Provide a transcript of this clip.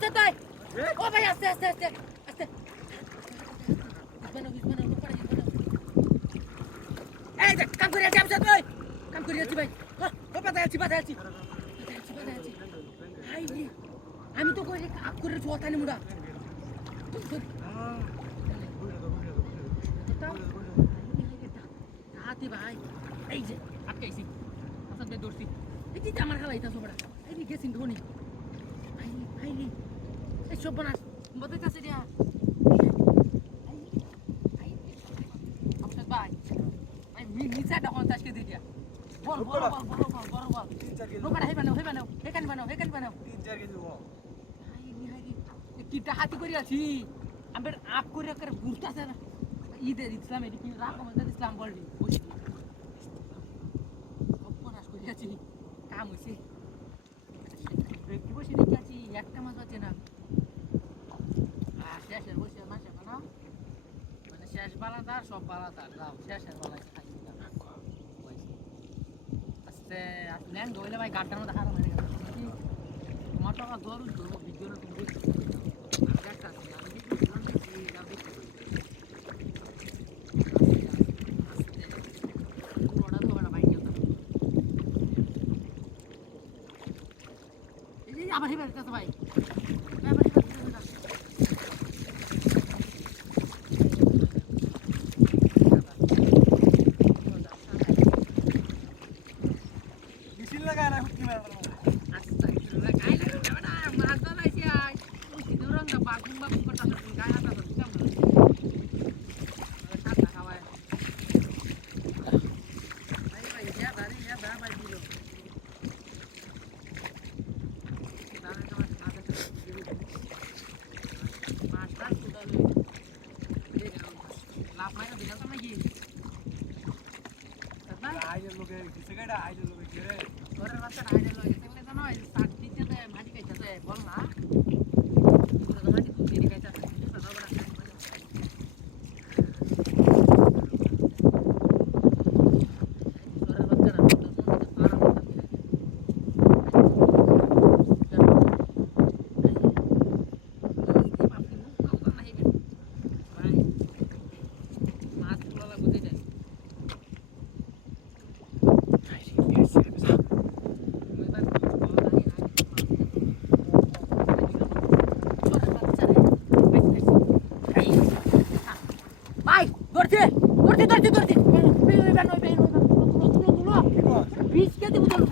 আমসাদ ভাই ও ভাই আস্তে আস্তে আস্তে আস্তে বিসমানো উপরে এই দেখ কাম করে আছি আমসাদ ভাই কাম করে আছি ভাই ও পাতা আছি হাই রে আমি তো কইলে কাপ করে ছোটানি মুড়া হাতি ভাই এই যে আটকাইছি আমসাদ ভাই দৌড়ছি এই যে আমার খালাইতা সবড়া এই যে গেছিন ধোনি হাই রে এই সব বানাস বদলাইতাছে দিয়া আমসাদ ভাই ভাই নিচা ডাউন তাসকে দি দিয়া বল লোকাটা হেই বানাও হেকানি বানাও 3-4 কেজি ও কিটা হাতি করে আছি আমরা আপ করে করে ঘুরতাছে না ঈদের ইসলাম এদিকে রাকমত ইসলাম বলবি বসি অপরাশ করে আছি কাম হইছে কি বসে দেখি আছি একটা মাছ আছে না শেষের বসে মাছ না মানে শেষ বালাদার সব বালাদার যাও শেষের বালাই খাই আস্তে ল্যাং গইলে ভাই গাড়টার মধ্যে হারা মেরে গেল তোমার টাকা দৌড় ধরবো ভিডিওটা তুমি দেখো একটা আমি ভিডিও দিলাম দেখি যা দেখতে পুরোটা তো না ভাই গেল এই আবার হেবে তো ভাই আবার হেবে মিছিল লাগায় না হুকি মারা বাগুম করতে গায়ে হাত আছে কেমন ঠান্ডা খাওয়ায় ভাই যা ভাই দিল মাছটা কুদালে লাভ মাইরা দিলাম তো নাকি আইজের লোকে কিসে গাড়া আইজের লোকে কি রে ঘরের বাচ্চা আইজের লোকে তাহলে তো নয় সাত দিতে দেয় মাঝি খাইতে বল না ধরছি 20 কেজি বোতল